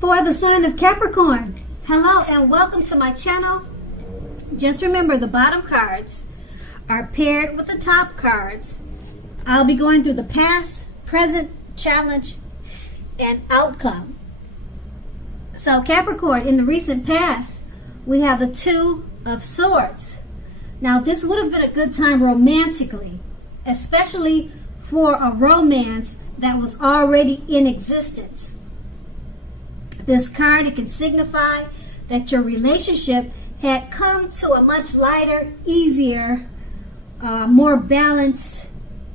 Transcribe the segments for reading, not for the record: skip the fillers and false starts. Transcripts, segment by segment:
For the sign of Capricorn, hello and welcome to my channel. Just remember, the bottom cards are paired with the top cards. I'll be going through the past, present, challenge, and outcome. So Capricorn, in the recent past, we have the Two of Swords. Now this would have been a good time romantically, especially for a romance that was already in existence. This card, it can signify that your relationship had come to a much lighter, easier, more balanced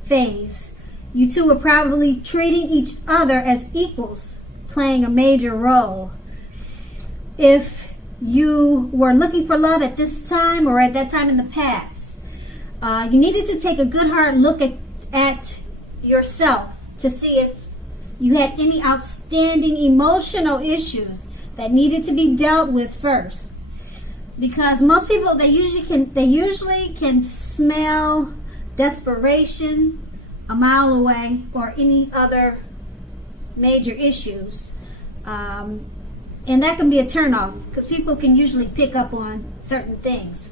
phase. You two were probably treating each other as equals, playing a major role. If you were looking for love at this time or at that time in the past, you needed to take a good hard look at yourself to see if you had any outstanding emotional issues that needed to be dealt with first. Because most people, they usually can smell desperation a mile away, or any other major issues. And that can be a turnoff because people can usually pick up on certain things.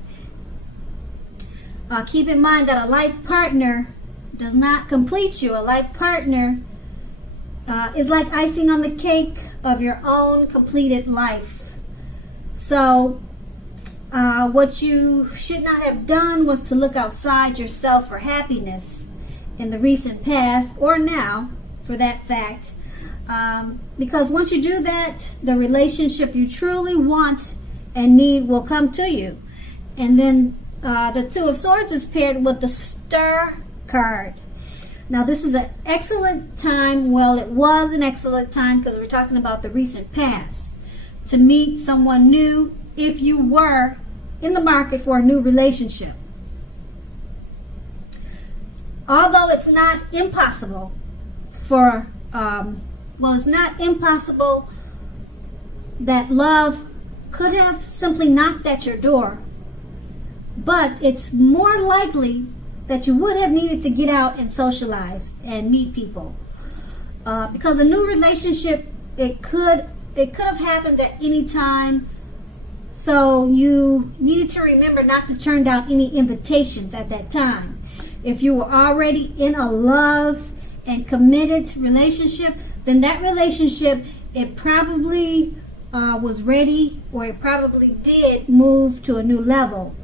Keep in mind that a life partner does not complete you. A life partner is like icing on the cake of your own completed life. So what you should not have done was to look outside yourself for happiness in the recent past, or now for that fact. Because once you do that, the relationship you truly want and need will come to you. And then the Two of Swords is paired with the Star card. Now this is an excellent time, well, it was an excellent time because we're talking about the recent past, to meet someone new if you were in the market for a new relationship. Although it's not impossible it's not impossible that love could have simply knocked at your door, but it's more likely that you would have needed to get out and socialize and meet people. Because a new relationship, it could have happened at any time. So you needed to remember not to turn down any invitations at that time. If you were already in a love and committed relationship, then that relationship, it probably was ready, or it probably did move to a new level.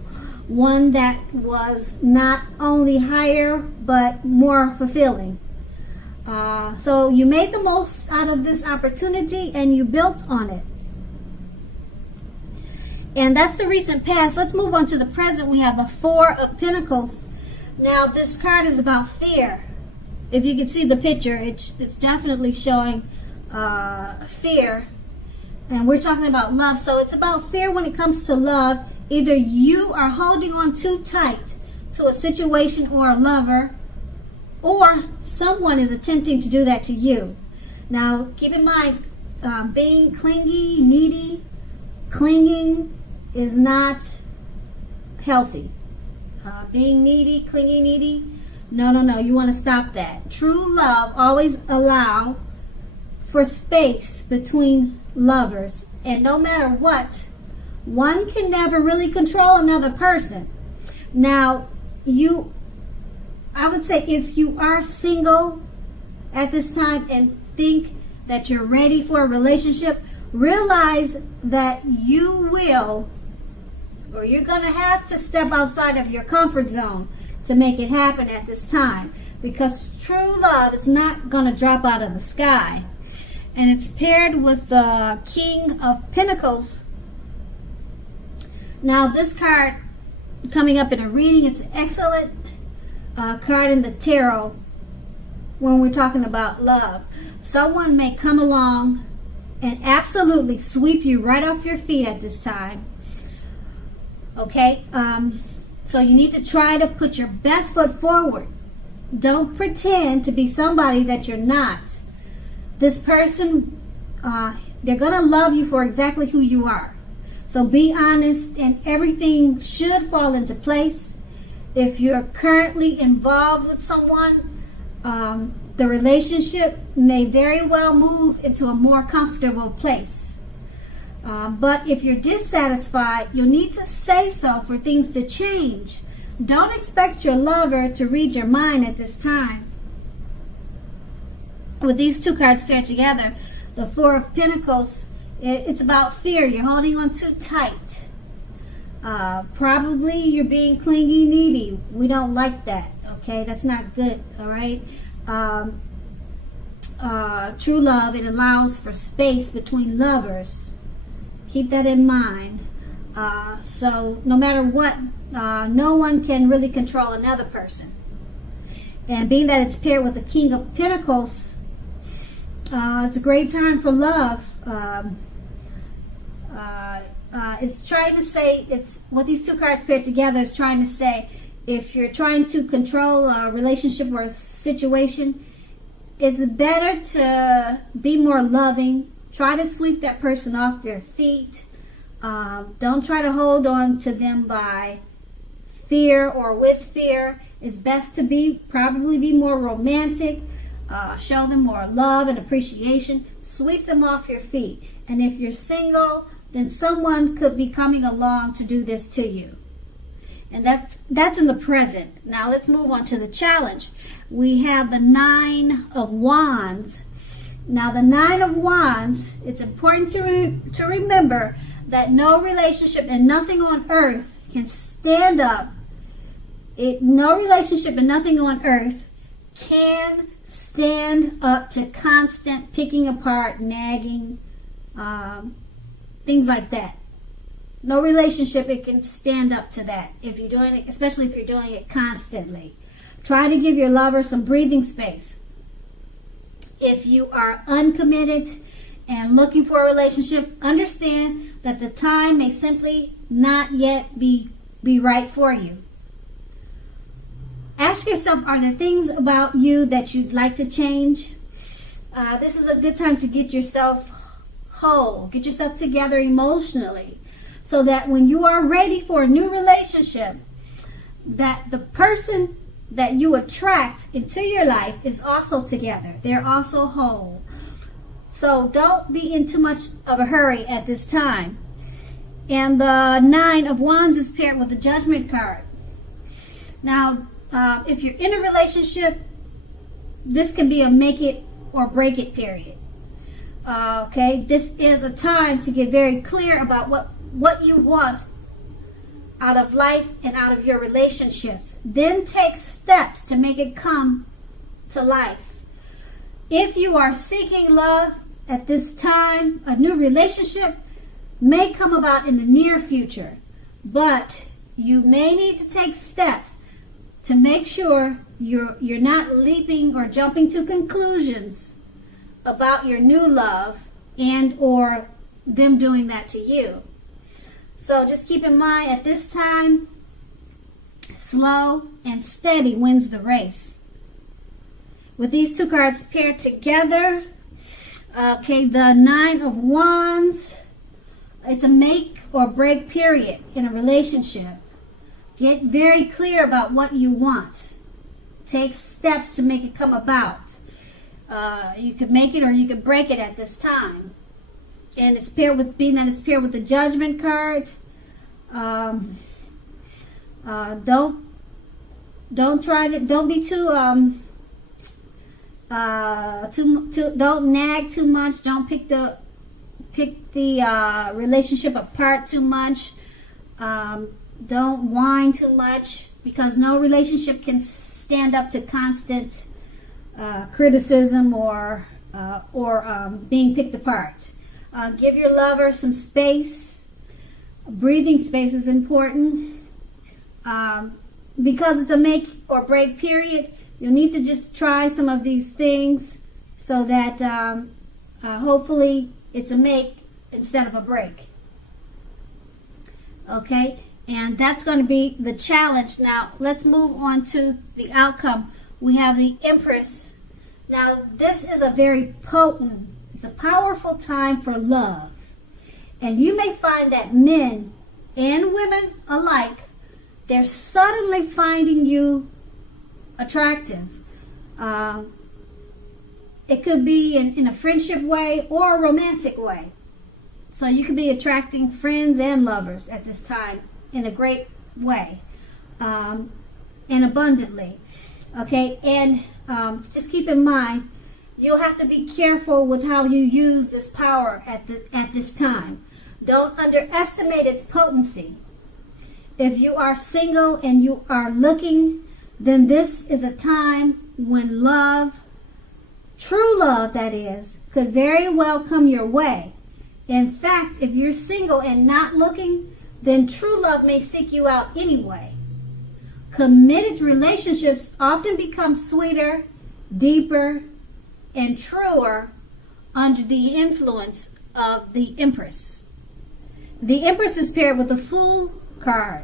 One that was not only higher, but more fulfilling. So you made the most out of this opportunity and you built on it. And that's the recent past. Let's move on to the present. We have the Four of Pentacles. Now this card is about fear. If you can see the picture, it's definitely showing fear. And we're talking about love. So it's about fear when it comes to love. Either you are holding on too tight to a situation or a lover, or someone is attempting to do that to you. Now keep in mind, being clingy, needy, clinging is not healthy. Being needy, clingy, needy, no, you want to stop that. True love always allow for space between lovers, and no matter what, one can never really control another person. Now, I would say, if you are single at this time and think that you're ready for a relationship, realize that you will, or you're going to have to step outside of your comfort zone to make it happen at this time. Because true love is not going to drop out of the sky. And it's paired with the King of Pentacles. Now this card coming up in a reading, it's an excellent card in the tarot when we're talking about love. Someone may come along and absolutely sweep you right off your feet at this time. Okay, so you need to try to put your best foot forward. Don't pretend to be somebody that you're not. This person, they're going to love you for exactly who you are. So be honest, and everything should fall into place. If you're currently involved with someone, The relationship may very well move into a more comfortable place. But if you're dissatisfied, you'll need to say so for things to change. Don't expect your lover to read your mind at this time. With these two cards paired together, the Four of Pentacles, it's about fear. You're holding on too tight. Probably you're being clingy, needy. We don't like that. Okay, that's not good. All right. True love, it allows for space between lovers. Keep that in mind. So no matter what, no one can really control another person. And being that it's paired with the King of Pentacles, it's a great time for love. It's trying to say, it's what these two cards paired together is trying to say, if you're trying to control a relationship or a situation, it's better to be more loving. Try to sweep that person off their feet. Don't try to hold on to them by fear or with fear. It's best to probably be more romantic. Show them more love and appreciation. Sweep them off your feet. And if you're single, then someone could be coming along to do this to you. And that's in the present. Now let's move on to the challenge. We have the Nine of Wands. Now the Nine of Wands, it's important to remember that no relationship and nothing on earth can stand up. No relationship and nothing on earth can stand up to constant picking apart, nagging, things like that. No relationship, it can stand up to that if you're doing it, especially if you're doing it constantly. Try to give your lover some breathing space. If you are uncommitted and looking for a relationship, understand that the time may simply not yet be right for you. Ask yourself, are there things about you that you'd like to change? This is a good time to get yourself whole, get yourself together emotionally, so that when you are ready for a new relationship, that the person that you attract into your life is also together. They're also whole. So don't be in too much of a hurry at this time. And the Nine of Wands is paired with the Judgment card. Now, if you're in a relationship, this can be a make it or break it period. Okay, this is a time to get very clear about what you want out of life and out of your relationships. Then take steps to make it come to life. If you are seeking love at this time, a new relationship may come about in the near future, but you may need to take steps to make sure you're not leaping or jumping to conclusions about your new love and or them doing that to you. So just keep in mind, at this time, slow and steady wins the race. With these two cards paired together, okay, the Nine of Wands, it's a make or break period in a relationship. Get very clear about what you want. Take steps to make it come about. You could make it or you could break it at this time. And it's paired with, being that it's paired with the Judgment card. Don't be too don't nag too much. Don't pick the relationship apart too much. Don't whine too much, because no relationship can stand up to constant criticism or being picked apart. Give your lover some space. Breathing space is important. Because it's a make or break period, you'll need to just try some of these things so that hopefully it's a make instead of a break. Okay, and that's going to be the challenge. Now let's move on to the outcome. We have the Empress. Now this is a very potent, it's a powerful time for love. And you may find that men and women alike, they're suddenly finding you attractive. It could be in a friendship way or a romantic way. So you could be attracting friends and lovers at this time in a great way, and abundantly. Okay, and just keep in mind, you'll have to be careful with how you use this power at this time. Don't underestimate its potency. If you are single and you are looking, then this is a time when love, true love that is, could very well come your way. In fact, if you're single and not looking, then true love may seek you out anyway. Committed relationships often become sweeter, deeper, and truer under the influence of the Empress. The Empress is paired with the Fool card.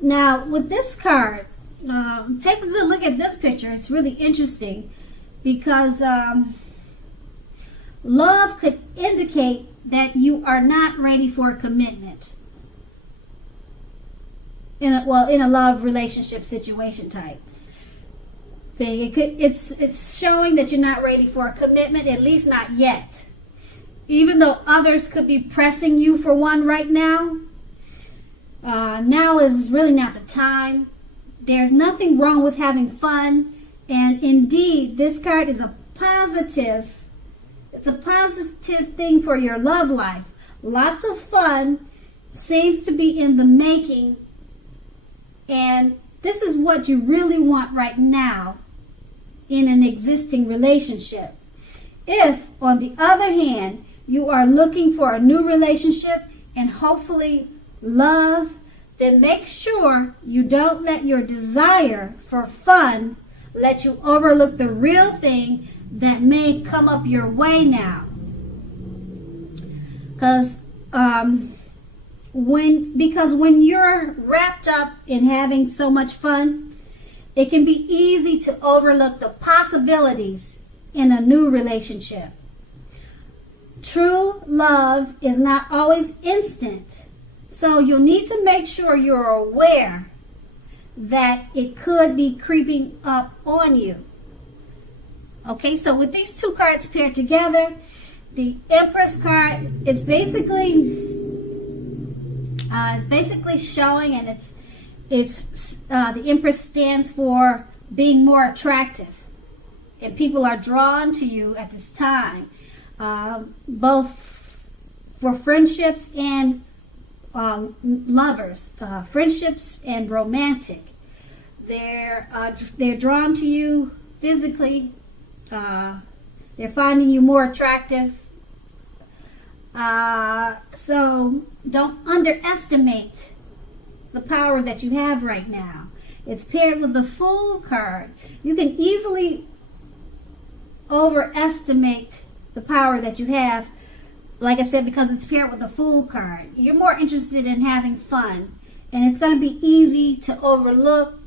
Now, with this card, take a good look at this picture. It's really interesting because love could indicate that you are not ready for a commitment in a love relationship situation type thing. It's showing that you're not ready for a commitment, at least not yet. Even though others could be pressing you for one right now, now is really not the time. There's nothing wrong with having fun, and indeed, this card is a positive. It's a positive thing for your love life. Lots of fun seems to be in the making, and this is what you really want right now in an existing relationship. If, on the other hand, you are looking for a new relationship and hopefully love, then make sure you don't let your desire for fun let you overlook the real thing that may come up your way now. Because when you're wrapped up in having so much fun, it can be easy to overlook the possibilities in a new relationship. True love is not always instant, so you'll need to make sure you're aware that it could be creeping up on you. Okay, so with these two cards paired together, the Empress card, it's basically showing, and the Empress stands for being more attractive, and people are drawn to you at this time, both for friendships and lovers, friendships and romantic. They're drawn to you physically. They're finding you more attractive. So don't underestimate the power that you have right now. It's paired with the Fool card. You can easily overestimate the power that you have, like I said, because it's paired with the Fool card. You're more interested in having fun, and it's going to be easy to overlook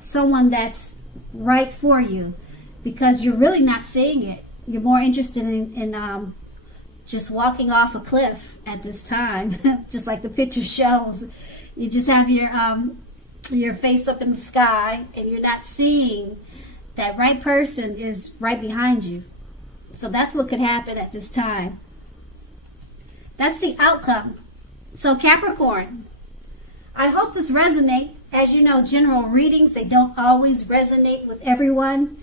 someone that's right for you because you're really not seeing it. You're more interested in just walking off a cliff at this time, just like the picture shows. You just have your face up in the sky, and you're not seeing that right person is right behind you. So that's what could happen at this time. That's the outcome. So Capricorn, I hope this resonates. As you know, general readings, they don't always resonate with everyone.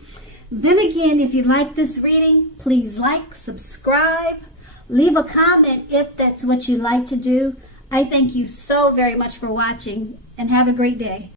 Then again, if you like this reading, please like, subscribe, leave a comment if that's what you like to do. I thank you so very much for watching, and have a great day.